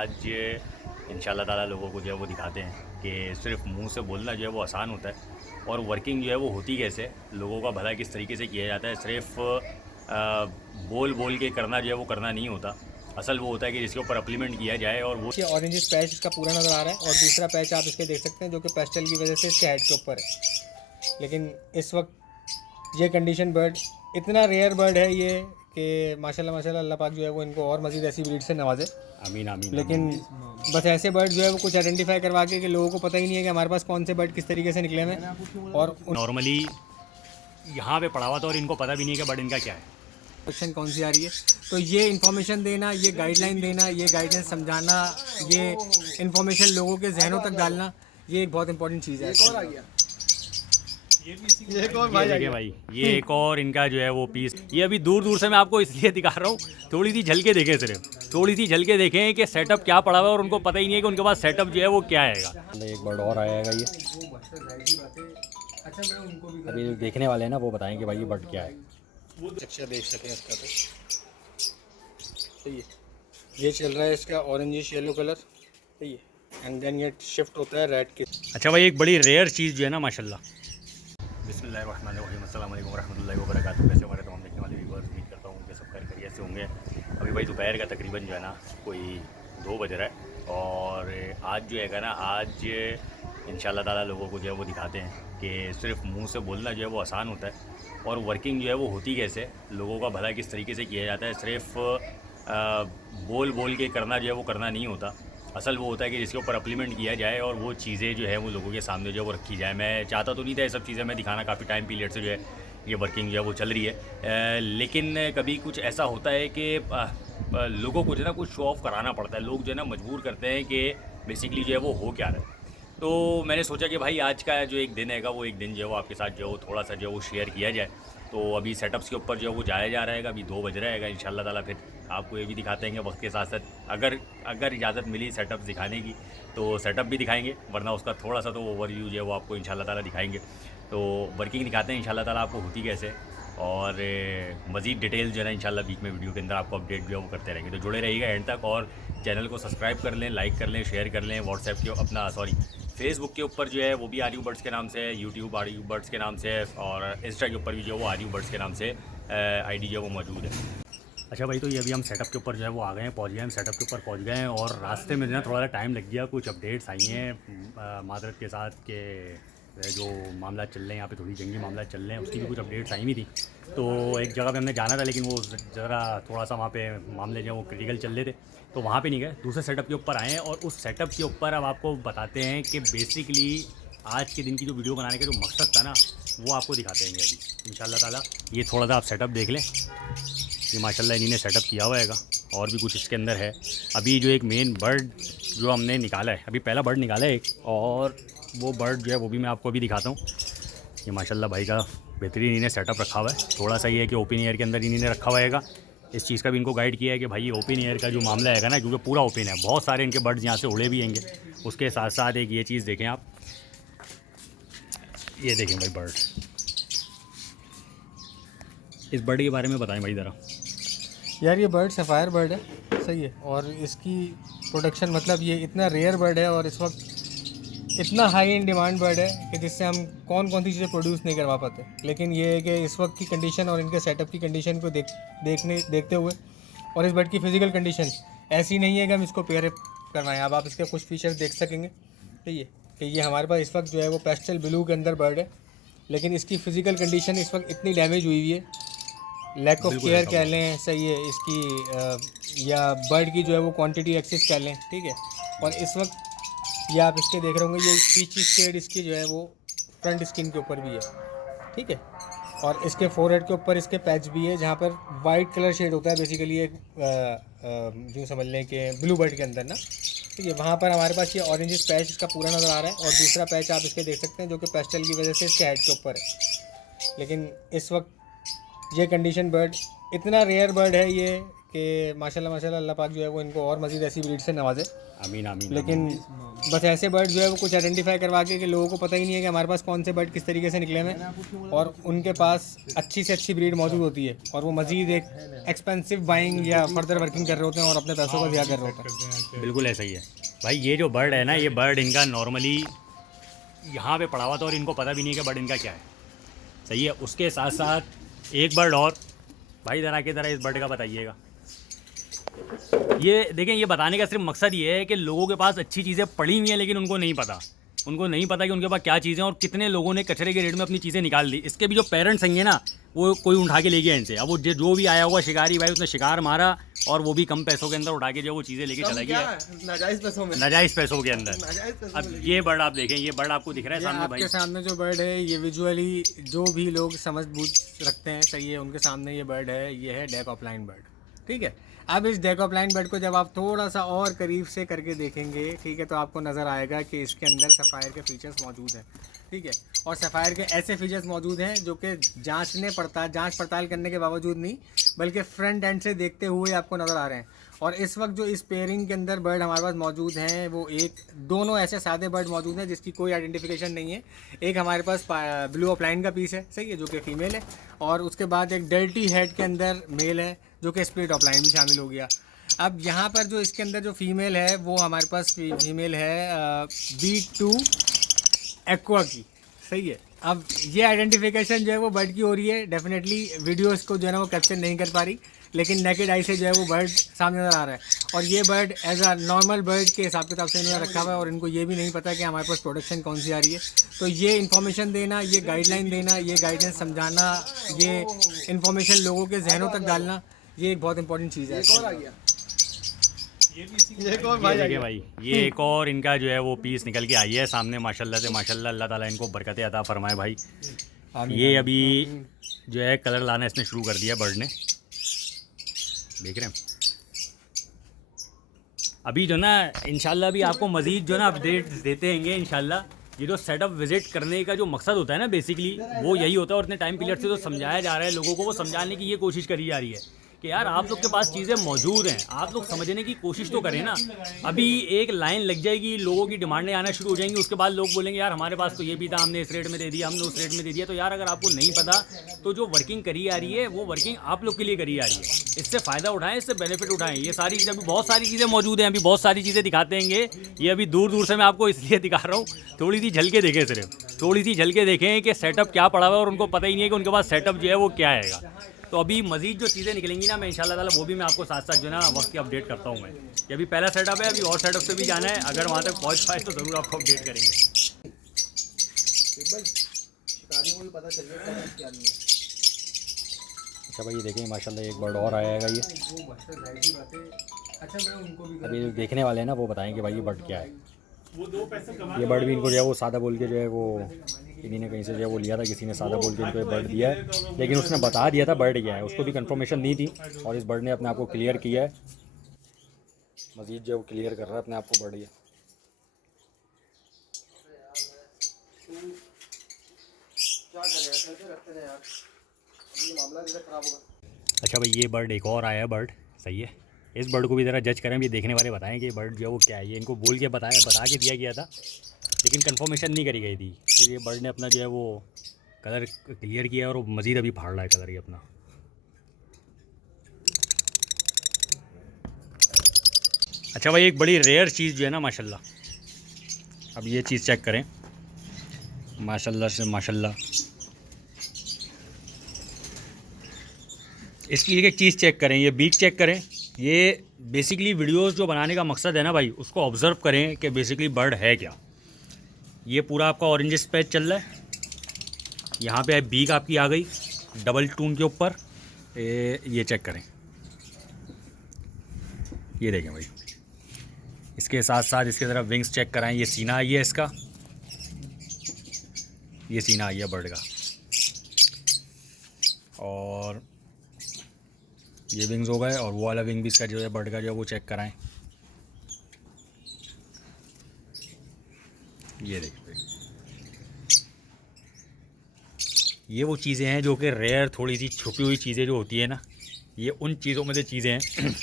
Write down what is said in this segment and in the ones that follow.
आज इंशाल्लाह ताला लोगों को जो है वो दिखाते हैं कि सिर्फ मुंह से बोलना जो है वो आसान होता है और वर्किंग जो है वो होती कैसे, लोगों का भला किस तरीके से किया जाता है। सिर्फ बोल बोल के करना जो है वो करना नहीं होता, असल वो होता है कि जिसके ऊपर अप्लीमेंट किया जाए। और वो ये ऑरेंज पैच इसका पूरा नज़र आ रहा है और दूसरा पैच आप इसके देख सकते हैं जो कि पेस्टल की वजह से इसके हेड के ऊपर है। लेकिन इस वक्त ये कंडीशन बर्ड इतना रेयर बर्ड है ये कि माशाल्लाह माशाल्लाह अल्लाह पाक जो है वो इनको और मज़ीद ऐसी ब्रीड से नवाजे। आमीन आमीन। लेकिन बस ऐसे बर्ड जो है वो कुछ आइडेंटिफाई करवा के कि लोगों को पता ही नहीं है कि हमारे पास कौन से बर्ड किस तरीके से निकले हैं और नॉर्मली यहाँ पे पड़ा हुआ था और इनको पता भी नहीं है कि बर्ड इनका क्या है, क्वेश्चन कौन सी आ रही है। तो ये इन्फॉर्मेशन देना, ये गाइडलाइन देना, ये गाइडेंस समझाना, ये इन्फॉर्मेशन लोगों के जहनों तक डालना, ये एक बहुत इंपॉर्टेंट चीज़ है। ये देखिए भाई, ये एक और इनका जो है वो पीस। ये अभी दूर दूर से मैं आपको इसलिए दिखा रहा हूँ, थोड़ी सी झलके देखें, सिर्फ थोड़ी सी झलके देखें कि सेटअप क्या पड़ा हुआ है और उनको पता ही नहीं है कि उनके पास सेटअप जो है वो क्या आएगा। एक बर्ड और आएगा ये, अभी देखने वाले हैं ना वो बताएंगे भाई ये बर्ड क्या है। अच्छा देख सकें इसका तो ये चल रहा है इसका ऑरेंजिश येलो कलर, सही है। एंड देन ये शिफ्ट होता है रेड के। अच्छा भाई, एक बड़ी रेयर चीज़ जो है ना माशाल्लाह। बिस्मिल्लाहिर्रहमानिर्रहीम, अस्सलाम वालेकुम वरहमतुल्लाहि वबरकातुहू। कैसे हमारे तमाम देखने वाले व्यूअर्स, उम्मीद करता हूँ कि सब खैरियत से होंगे। अभी भाई दोपहर का तकरीबन जो है ना कोई 2 बज रहा है और आज जो है ना, आज इंशाल्लाह ताला लोगों को जो है वो दिखाते हैं कि सिर्फ मुंह से बोलना जो है वो आसान होता है और वर्किंग जो है वो होती कैसे, लोगों का भला किस तरीके से किया जाता है। सिर्फ बोल बोल के करना जो है वो करना नहीं होता, असल वो होता है कि जिसके ऊपर अप्लीमेंट किया जाए और वो चीज़ें जो है वो लोगों के सामने जो है वो रखी जाए। मैं चाहता तो नहीं था ये सब चीज़ें मैं दिखाना, काफ़ी टाइम पीरियड से जो है ये वर्किंग जो है वो चल रही है, लेकिन कभी कुछ ऐसा होता है कि लोगों को जो है ना कुछ शो ऑफ कराना पड़ता है, लोग जो है ना मजबूर करते हैं कि बेसिकली जो है वो हो क्या रहा है। तो मैंने सोचा कि भाई आज का जो एक दिन हैगा वो एक दिन जो है वो आपके साथ जो है वो थोड़ा सा जो है वो शेयर किया जाए। तो अभी सेटअप्स के ऊपर जो है वो जाया जा रहा है, अभी 2 बज रहा है इंशाल्लाह ताला। फिर आपको ये भी दिखाते हैं वक्त के साथ साथ, अगर इजाज़त मिली सेटअप दिखाने की तो सेटअप भी दिखाएंगे, वरना उसका थोड़ा सा तो ओवरव्यू जो है वो आपको इंशाल्लाह ताला दिखाएंगे। तो वर्किंग दिखाते हैं इंशाल्लाह ताला आपको होती कैसे, और मज़ीद डिटेल जो है ना इंशाल्लाह बीच में वीडियो के अंदर आपको अपडेट जो है वो करते रहेंगे। तो जुड़े रहिएगा एंड तक और चैनल को सब्सक्राइब कर लें, लाइक कर लें, शेयर कर लें। व्हाट्सएप के फेसबुक के ऊपर जो है वो भी आरियू बर्ड्स के नाम से, यूट्यूब आरियू बर्ड्स के नाम से, और इंस्टा के ऊपर भी जो है वो आरियू बर्ड्स के नाम से आईडी जो है वो मौजूद है। अच्छा भाई, तो ये अभी हम सेटअप के ऊपर जो है वो आ गए हैं, पहुंच गए हैं, सेटअप के ऊपर पहुंच गए हैं और रास्ते में जो है थोड़ा सा टाइम लग गया, कुछ अपडेट्स आई हैं मादरत के साथ के जो मामला चल रहे हैं यहाँ पे, थोड़ी जंगी मामला चल रहे हैं, उसकी भी कुछ अपडेट्स आई हुई थी। तो एक जगह पे हमने जाना था, लेकिन वो ज़रा थोड़ा सा वहाँ पे मामले जो वो क्रिटिकल चल रहे थे, तो वहाँ पे नहीं गए, दूसरे सेटअप के ऊपर आए हैं। और उस सेटअप के ऊपर अब आपको बताते हैं कि बेसिकली आज के दिन की जो वीडियो बनाने का जो मकसद था ना वो आपको दिखाते हैं अभी इंशाल्लाह ताला। ये थोड़ा सा आप सेटअप देख लें, ये माशाल्लाह इन्हीं ने सेटअप किया हुआ है, और भी कुछ इसके अंदर है। अभी जो एक मेन बर्ड जो हमने निकाला है, अभी पहला बर्ड निकाला है एक, और वो बर्ड जो है वो भी मैं आपको अभी दिखाता हूँ। ये माशाल्लाह भाई का बेहतरीन इन्हें सेटअप रखा हुआ है। थोड़ा सा ये है कि ओपन एयर के अंदर इन्हीं ने रखा हुआ है। इस चीज़ का भी इनको गाइड किया है कि भाई ये ओपन एयर का जो मामला है ना, क्योंकि पूरा ओपन है, बहुत सारे इनके बर्ड्स यहाँ से उड़े भी हैंगे। उसके साथ साथ एक ये चीज़ देखें आप, ये देखें भाई बर्ड, इस बर्ड के बारे में बताएं भाई ज़रा। यार ये बर्ड सफ़ायर बर्ड है, सही है। और इसकी प्रोडक्शन मतलब ये इतना रेयर बर्ड है और इस वक्त इतना हाई इन डिमांड बर्ड है कि जिससे हम कौन कौन सी चीज़ें प्रोड्यूस नहीं करवा पाते। लेकिन ये है कि इस वक्त की कंडीशन और इनके सेटअप की कंडीशन को देखते हुए, और इस बर्ड की फ़िज़िकल कंडीशन ऐसी नहीं है कि हम इसको पेयर करवाएं। अब आप इसके कुछ फीचर्स देख सकेंगे, ठीक है, कि ये हमारे पास इस वक्त जो है वो पेस्टल ब्लू के अंदर बर्ड है, लेकिन इसकी फ़िज़िकल कंडीशन इस वक्त इतनी डैमेज हुई हुई है, लैक ऑफ केयर कह लें, सही है इसकी, या बर्ड की जो है वो क्वांटिटी एक्सेस कह लें, ठीक है। और इस वक्त ये आप इसके देख रहे होंगे, ये पीची शेड इसकी जो है वो फ्रंट स्किन के ऊपर भी है, ठीक है। और इसके फोरहेड के ऊपर इसके पैच भी है, जहाँ पर वाइट कलर शेड होता है बेसिकली, एक यूँ समझ लें कि ब्लू बर्ड के अंदर ना, ठीक है। वहाँ पर हमारे पास ये ऑरेंजिश पैच इसका पूरा नज़र आ रहा है और दूसरा पैच आप इसके देख सकते हैं जो कि पेस्टल की वजह से इसके हेड के ऊपर है। लेकिन इस वक्त ये कंडीशन बर्ड इतना रेयर बर्ड है ये कि माशाल्लाह माशाल्लाह अल्लाह पाक जो है वो इनको और मज़ीद ऐसी ब्रीड से नवाजे। आमीन आमीन। लेकिन बस ऐसे बर्ड जो है वो कुछ आइडेंटिफाई करवा के कि लोगों को पता ही नहीं है कि हमारे पास कौन से बर्ड किस तरीके से निकले हैं और उनके पास अच्छी से अच्छी ब्रीड मौजूद होती है और वो मज़ीद एक एक्सपेंसिव बाइंग या फर्दर वर्किंग कर रहे होते हैं और अपने पैसों का ज़िया कर रहे होते हैं। बिल्कुल ऐसा ही है भाई। ये जो बर्ड है ना, ये बर्ड इनका नॉर्मली यहाँ पे पड़ा हुआ था और इनको पता भी नहीं कि बर्ड इनका क्या है। सही है। उसके साथ साथ एक बर्ड और भाई ज़रा की तरह इस बर्ड का बताइएगा। ये देखें, ये बताने का सिर्फ मकसद ये है कि लोगों के पास अच्छी चीज़ें पड़ी हुई हैं लेकिन उनको नहीं पता कि उनके पास क्या चीज़ें और कितने लोगों ने कचरे के रेट में अपनी चीज़ें निकाल दी। इसके भी जो पेरेंट्स हैं ना, वो कोई उठा के ले गया इनसे। अब वो जो भी आया हुआ शिकारी भाई, उसने शिकार मारा और वो भी कम पैसों के अंदर उठा के जो वो चीज़ें लेके चला गया, नाजायज़ पैसों के अंदर। अब ये बर्ड आप देखें, ये बर्ड आपको दिख रहा है सामने भाई। आपके सामने जो बर्ड है ये विजुअली जो भी लोग समझ बूझ रखते हैं, सही है, उनके सामने ये बर्ड है, ये है डेकोप्लाइन बर्ड। ठीक है। अब इस डेकोप्लाइन बर्ड को जब आप थोड़ा सा और करीब से करके देखेंगे, ठीक है, तो आपको नज़र आएगा कि इसके अंदर सफ़ायर के फीचर्स मौजूद हैं। ठीक है। और सफ़ायर के ऐसे फीचर्स मौजूद हैं जो कि जांच पड़ताल करने के बावजूद नहीं, बल्कि फ्रंट एंड से देखते हुए आपको नज़र आ रहे हैं। और इस वक्त जो इस पेयरिंग के अंदर बर्ड हमारे पास मौजूद हैं वो दोनों ऐसे सादे बर्ड मौजूद हैं जिसकी कोई आइडेंटिफिकेशन नहीं है। एक हमारे पास ब्लू ऑफलाइन का पीस है, सही है, जो कि फ़ीमेल है, और उसके बाद एक डर्टी हेड के अंदर मेल है जो कि स्प्लिट ऑफलाइन भी शामिल हो गया। अब यहाँ पर जो इसके अंदर जो फीमेल है वो हमारे पास फीमेल है B2 एक्वा की, सही है। अब ये आइडेंटिफिकेशन जो है वो बर्ड की हो रही है। डेफिनेटली वीडियो इसको जो है ना वो कैप्चर नहीं कर पा रही, लेकिन नेकेड आई से जो है वो बर्ड सामने नज़र आ रहा है। और ये bird as a normal bird के हिसाब किताब से इन्होंने रखा हुआ है और इनको ये भी नहीं पता कि हमारे पास प्रोडक्शन कौन सी आ रही है। तो ये इन्फॉर्मेशन देना, ये गाइडलाइन देना, ये गाइडेंस समझाना, ये इन्फॉर्मेशन लोगों के जहनों तक डालना, ये एक बहुत इंपॉर्टेंट चीज़ है। ये देखिए भाई, ये एक और इनका जो है वो पीस निकल के आई है सामने। माशाल्लाह से माशाल्लाह, अल्लाह ताला इनको बरकतें अता फरमाए भाई। ये अभी जो है कलर लाना इसने शुरू कर दिया बर्ड ने, देख रहे हैं। अभी जो ना इंशाल्लाह भी आपको मज़ीद जो ना अपडेट देते रहेंगे इंशाल्लाह। ये जो सेटअप विज़िट करने का जो मकसद होता है ना, बेसिकली वो यही होता है। और इतने टाइम पीरियड से तो समझाया जा रहा है लोगों को, वो समझाने की ये कोशिश करी जा रही है कि यार आप लोग के पास चीज़ें मौजूद हैं, आप लोग समझने की कोशिश तो करें ना। अभी एक लाइन लग जाएगी, लोगों की डिमांडें आना शुरू हो जाएंगी, उसके बाद लोग बोलेंगे यार हमारे पास तो ये भी था, हमने इस रेट में दे दिया, हमने उस रेट में दे दिया। तो यार अगर आपको नहीं पता तो जो वर्किंग करी आ रही है वो वर्किंग आप लोग के लिए करी आ रही है। इससे फ़ायदा उठाएं, इससे बेनिफिट उठाएं। ये सारी चीज़ें, अभी बहुत सारी चीज़ें मौजूद हैं, अभी बहुत सारी चीज़ें दिखाते हैं। ये अभी दूर दूर से मैं आपको इसलिए दिखा रहा हूँ, थोड़ी सी झलके देखें, सिर्फ थोड़ी सी झलके देखें कि सेटअप क्या पड़ा हुआ है और उनको पता ही नहीं है कि उनके पास सेटअप जो है वो क्या आएगा। तो अभी मज़ीद जो चीज़ें निकलेंगी ना, मैं इंशाल्लाह ताला वो भी मैं आपको साथ साथ जो है ना वक्त की अपडेट करता हूँ मैं, कि अभी पहला सेटअप है, अभी और सेटअप से भी जाना है। अगर वहाँ तक पहुँच पाए तो ज़रूर आपको अपडेट करेंगे। अच्छा भाई, ये देखें माशाल्लाह एक बर्ड और आया है। अभी देखने वाले हैं ना, वो बताएं कि भाई ये बर्ड क्या है। ये बर्ड भी इनको जो है वो सादा बोल के जो है वो इन्हीं ने कहीं से जो है वो लिया था, किसी ने सादा बोल के इनको बर्ड दिया है, लेकिन उसने बता दिया था बर्ड क्या है, उसको भी कंफर्मेशन नहीं थी। और इस बर्ड ने अपने आप को क्लियर किया है, मज़ीद जो है वो क्लियर कर रहा है अपने आप को बर्ड ये। अच्छा भाई, ये बर्ड एक और आया है बर्ड, सही है। इस बर्ड को भी ज़रा जज करें, भी देखने वाले बताएं कि बर्ड जो है वो क्या है। ये इनको बोल के बता के दिया गया था, लेकिन कंफर्मेशन नहीं करी गई थी। तो ये बर्ड ने अपना जो है वो कलर क्लियर किया और मज़ीद अभी फाड़ रहा है कलर ये अपना। अच्छा भाई, एक बड़ी रेयर चीज़ जो है ना माशाल्लाह, अब ये चीज़ चेक करें, माशाल्लाह से माशाल्लाह। इसकी एक एक चीज़ चेक करें, ये बीक चेक करें। ये बेसिकली वीडियोस जो बनाने का मकसद है ना भाई, उसको ऑब्ज़र्व करें कि बेसिकली बर्ड है क्या। ये पूरा आपका ऑरेंज स्पैच चल रहा है, यहाँ पे बीक आपकी आ गई डबल टून के ऊपर। ये चेक करें, ये देखें भाई। इसके साथ साथ इसके तरफ विंग्स चेक कराएं। ये सीना आई है इसका, ये सीना आई है बर्ड का, और ये विंग्स हो गए। और वो वाला विंग भी इसका जो है बर्ड का जो है वो चेक कराएं। ये देखिए, ये वो चीज़ें हैं जो कि रेयर, थोड़ी सी छुपी हुई चीज़ें जो होती है ना, ये उन चीज़ों में से चीज़ें हैं।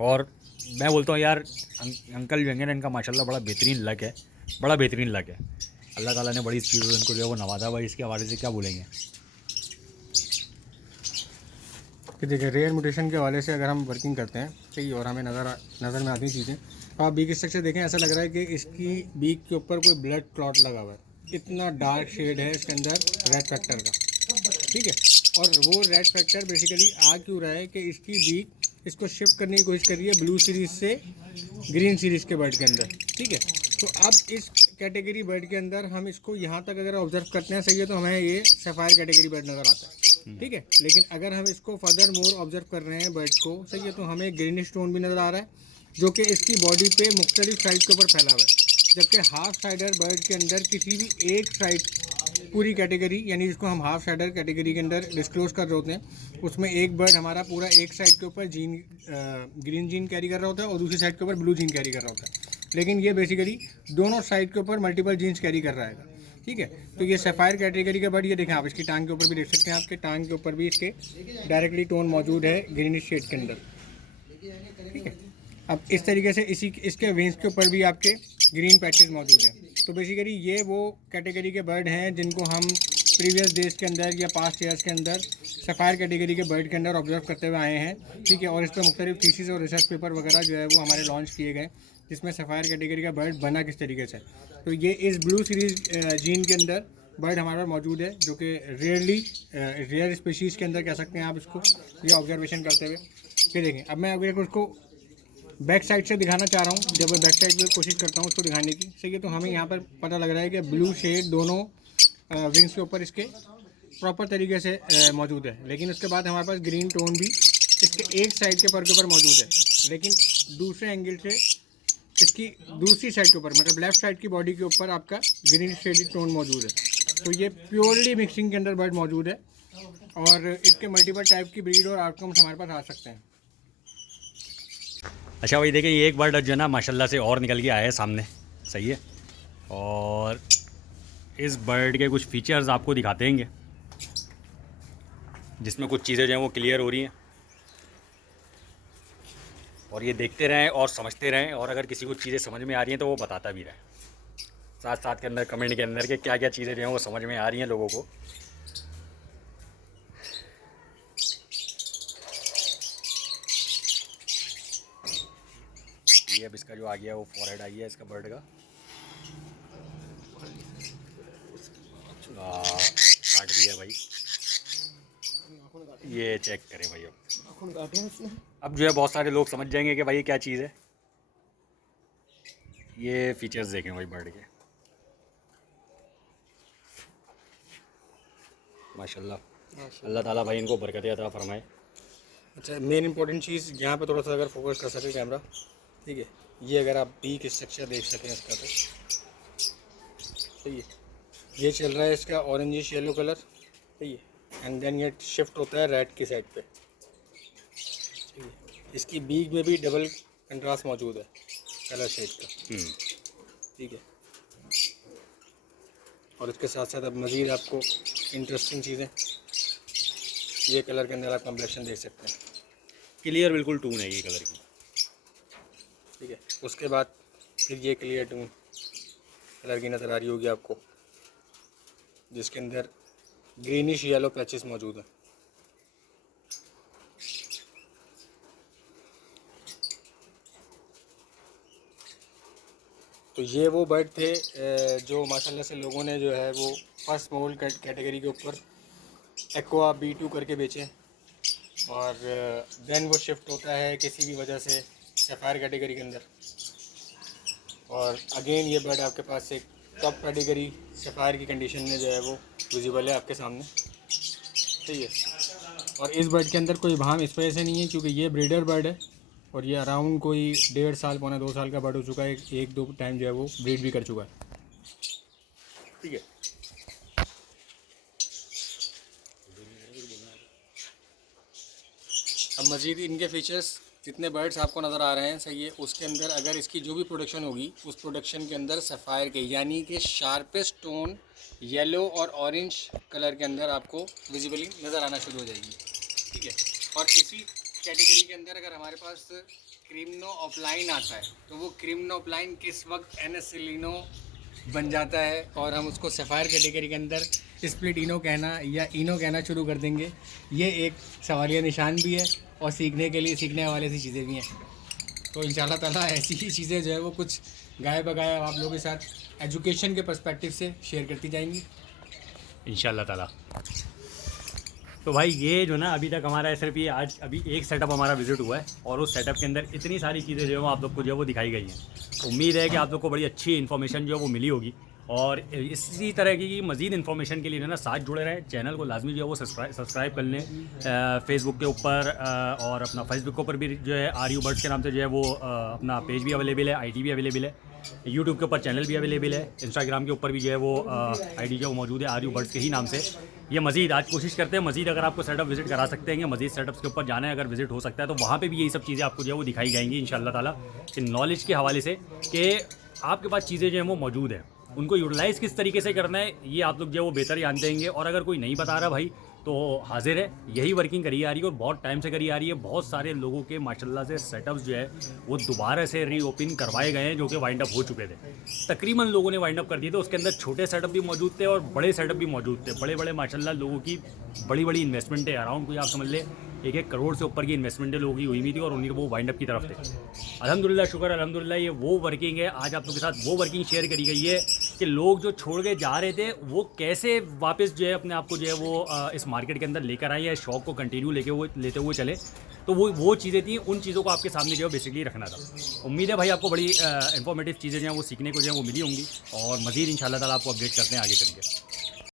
और मैं बोलता हूँ यार अंकल जो हैं इनका माशाल्लाह बड़ा बेहतरीन लक है, बड़ा बेहतरीन लक है। अल्लाह ताला ने बड़ी चीज़ों इनको जो है वो नवाजा भाई, इसके हवाले से क्या बोलेंगे। कि देखिए रेयर म्यूटेशन के हवाले से अगर हम वर्किंग करते हैं सही, और हमें नज़र में आती चीज़ें, तो आप बीक स्ट्रक्चर देखें, ऐसा लग रहा है कि इसकी बीक के ऊपर कोई ब्लड क्लॉट लगा हुआ है, इतना डार्क शेड है इसके अंदर रेड फैक्टर का, ठीक है। और वो रेड फैक्टर बेसिकली आ क्यों रहा है कि इसकी बीक इसको शिफ्ट करने की कोशिश कर रही है ब्लू सीरीज़ से ग्रीन सीरीज़ के बर्ड के अंदर, ठीक है। तो अब इस कैटेगरी बर्ड के अंदर हम इसको यहाँ तक अगर ऑब्जर्व करते हैं सही है, तो हमें ये सफ़ायर कैटेगरी बर्ड नज़र आता है, ठीक है। लेकिन अगर हम इसको फर्दर मोर ऑब्जर्व कर रहे हैं बर्ड को सही है, तो हमें ग्रीनिश टोन भी नज़र आ रहा है जो कि इसकी बॉडी पे मुख्तलिफ साइड के ऊपर फैला हुआ है। जबकि हाफ साइडर बर्ड के अंदर किसी भी एक साइड पूरी कैटेगरी, यानी जिसको हम हाफ साइडर कैटेगरी के अंदर डिस्क्लोज कर रहे होते हैं, उसमें एक बर्ड हमारा पूरा एक साइड के ऊपर ग्रीन जीन कैरी कर रहा होता है और दूसरी साइड के ऊपर ब्लू जीन कैरी कर रहा होता है। लेकिन ये बेसिकली दोनों साइड के ऊपर मल्टीपल जीन्स कैरी कर रहा है, ठीक है। तो ये सफ़ायर कैटेगरी का बर्ड, ये देखें आप, इसकी टांग के ऊपर भी देख सकते हैं, आपके टांग के ऊपर भी इसके डायरेक्टली टोन मौजूद है ग्रीनिश शेड के अंदर, ठीक है। अब इस तरीके से इसके विंग्स के ऊपर भी आपके ग्रीन पैचेस मौजूद हैं। तो बेसिकली ये वो कैटेगरी के बर्ड हैं जिनको हम प्रीवियस डेज के अंदर या पास्ट ईयर्स के अंदर सफ़ायर कैटेगरी के बर्ड के अंदर ऑब्जर्व करते हुए आए हैं, ठीक है। और इस पर मुख्तलिफ थीसिस और रिसर्च पेपर वगैरह जो है वो हमारे लॉन्च किए गए, जिसमें सफ़ायर कैटेगरी का बर्ड बना किस तरीके से। तो ये इस ब्लू सीरीज़ जीन के अंदर बर्ड हमारे पास मौजूद है, जो कि रेयर स्पीशीज़ के अंदर कह सकते हैं आप इसको, ये ऑब्जर्वेशन करते हुए। ये देखें, अब मैं अगर उसको बैक साइड से दिखाना चाह रहा हूँ, जब मैं बैक साइड पर कोशिश करता हूँ उसको दिखाने की सही है, तो हमें यहाँ पर पता लग रहा है कि ब्लू शेड दोनों विंग्स के ऊपर इसके प्रॉपर तरीके से मौजूद है। लेकिन उसके बाद हमारे पास ग्रीन टोन भी इसके एक साइड के पर के ऊपर मौजूद है, लेकिन दूसरे एंगल से इसकी दूसरी साइड के ऊपर, मतलब लेफ्ट साइड की बॉडी के ऊपर आपका ग्रीन शेडेड टोन मौजूद है। तो ये प्योरली मिक्सिंग के अंदर बर्ड मौजूद है, और इसके मल्टीपल टाइप की ब्रीड और आउटकम्स हमारे पास आ सकते हैं। अच्छा भाई देखिए, ये एक बर्ड जो है ना माशाल्लाह से और निकल के आया है सामने, सही है। और इस बर्ड के कुछ फीचर्स आपको दिखाते हैं, जिसमें कुछ चीज़ें जो हैं वो क्लियर हो रही हैं, और ये देखते रहें और समझते रहें, और अगर किसी को चीज़ें समझ में आ रही हैं तो वो बताता भी रहे साथ साथ के अंदर, कमेंट के अंदर, कि क्या क्या चीज़ें जो हैं वो समझ में आ रही हैं लोगों को। ये अब इसका जो आ गया वो फॉरहेड आई है इसका बर्ड का, काट दिया भाई। ये चेक करें भाई, अब जो है बहुत सारे लोग समझ जाएंगे कि भाई ये क्या चीज़ है। ये फीचर्स देखें भाई बर्ड के, माशाल्लाह। अल्लाह ताला भाई इनको बरकत अता फरमाए। अच्छा, मेन इंपॉर्टेंट चीज़ यहाँ पे थोड़ा सा अगर फोकस कर सके कैमरा, ठीक है, ये अगर आप बीक स्ट्रक्चर देख सकें इसका, तो सही है, ये चल रहा है इसका ऑरेंजिश येलो कलर, सही है, एंड देन ये शिफ्ट होता है रेड की साइड पे, ठीक है। इसकी बीक में भी डबल कंट्रास्ट मौजूद है कलर शेड का, ठीक है। और इसके साथ साथ अब मज़ीद आपको इंटरेस्टिंग चीज़ें, ये कलर के अंदर आप कॉम्प्लेक्शन देख सकते हैं, क्लियर बिल्कुल टून है ये कलर की, ठीक है। उसके बाद फिर ये क्लियर टून कलर की नज़र आ रही होगी आपको, जिसके अंदर ग्रीनिश येलो पैचेस मौजूद हैं। तो ये वो बर्ड थे जो माशाल्लाह से लोगों ने जो है वो फर्स्ट मोल कैटेगरी के ऊपर एक्वा B2 करके बेचे, और देन वो शिफ्ट होता है किसी भी वजह से सफ़ायर कैटेगरी के अंदर, और अगेन ये बर्ड आपके पास एक टॉप कैटेगरी सफ़ायर की कंडीशन में जो है वो विजिबल है आपके सामने, सही है। और इस बर्ड के अंदर कोई भाम इस वजह से नहीं है क्योंकि ये ब्रीडर बर्ड है, और ये अराउंड कोई 1.5 साल पौने 2 साल का बर्ड हो चुका है, एक दो टाइम जो है वो ब्रीड भी कर चुका है, ठीक है। अब मज़ीद इनके फीचर्स, जितने बर्ड्स आपको नज़र आ रहे हैं सही है, उसके अंदर अगर इसकी जो भी प्रोडक्शन होगी उस प्रोडक्शन के अंदर सफ़ायर के, यानी कि शार्पेस्ट टोन येलो और ऑरेंज कलर के अंदर आपको विजिबली नज़र आना शुरू हो जाएगी, ठीक है। और इसी कैटेगरी के अंदर अगर हमारे पास क्रिम्नो ऑफलाइन आता है तो वो क्रिम्नो ऑफलाइन किस वक्त एनेसिलिनो बन जाता है और हम उसको सफ़ायर कैटेगरी के अंदर स्प्लिट इनो कहना या इनो कहना शुरू कर देंगे। ये एक सवालिया निशान भी है और सीखने के लिए सीखने वाले सी चीज़ें भी हैं। तो इंशाल्लाह ताला ऐसी ही चीज़ें जो है वो कुछ गाय बगाया आप लोगों के साथ एजुकेशन के पर्सपेक्टिव से शेयर करती जाएंगी इंशाल्लाह ताला। तो भाई ये जो ना अभी तक हमारा सिर्फ ये आज अभी एक सेटअप हमारा विजिट हुआ है और उस सेटअप के अंदर इतनी सारी चीज़ें जो है वो आप लोग को जो है वो दिखाई गई हैं। उम्मीद है कि आप लोग को बड़ी अच्छी इन्फॉर्मेशन जो है वो मिली होगी और इसी तरह की मज़ीद इन्फॉर्मेशन के लिए ना साथ जुड़े रहें। चैनल को लाजमी जो है वो सब्सक्राइब कर लें फेसबुक के ऊपर और अपना फेसबुक के ऊपर भी जो है आर.यू बर्ड्स के नाम से जो है वो अपना पेज भी अवेलेबल है, आईडी भी अवेलेबल है, यूट्यूब के ऊपर चैनल भी अवेलेबल है, इंस्टाग्राम के ऊपर भी जो है वो आईडी जो मौजूद है आर.यू बर्ड्स के ही नाम से। ये मज़ीद आज कोशिश करते हैं मज़ीद अगर आपको सेटअप विजिट करा सकते हैं, मज़ीद सेटअप्स के ऊपर जाना है अगर विजिट हो सकता है तो वहाँ पे भी यही सब चीज़ें आपको जो है वो दिखाई जाएंगी इंशाल्लाह ताला कि नॉलेज के हवाले से कि आपके पास चीज़ें जो हैं वो मौजूद हैं, उनको यूटिलाइज़ किस तरीके से करना है ये आप लोग जो है वो बेहतर जानते हैं। और अगर कोई नहीं बता रहा भाई तो हाजिर है, यही वर्किंग करी आ रही है और बहुत टाइम से करी आ रही है। बहुत सारे लोगों के माशाल्लाह से सेटअप्स जो है वो दोबारा से रीओपन करवाए गए हैं जो कि वाइंड अप हो चुके थे। तकरीबन लोगों ने वाइंड अप कर दिए थे, उसके अंदर छोटे सेटअप भी मौजूद थे और बड़े सेटअप भी मौजूद थे। बड़े बड़े माशाल्लाह लोगों की बड़ी बड़ी इन्वेस्टमेंट है, अराउंड कोई आप समझ ले 1-1 करोड़ से ऊपर की इन्वेस्टमेंट लोगों की हुई थी और उन्हीं वो वाइंड अप की तरफ थे। अल्हम्दुलिल्लाह शुक्र अल्हम्दुलिल्लाह ये वो वर्किंग है। आज आप लोगों के साथ वो वर्किंग शेयर करी गई है कि लोग जो छोड़ के जा रहे थे वो कैसे वापस जो है अपने आप को जो है वो इस मार्केट के अंदर लेकर आए या शौक को कंटिन्यू लेते हुए चले। तो वो चीज़ें थी, उन चीज़ों को आपके सामने जो है बेसिकली रखना था। उम्मीद है भाई आपको बड़ी इन्फॉर्मेटिव चीज़ें जो हैं वो सीखने को जो है वो मिली होंगी और मज़ीद इंशाल्लाह ताला आपको अपडेट करते हैं आगे चल के।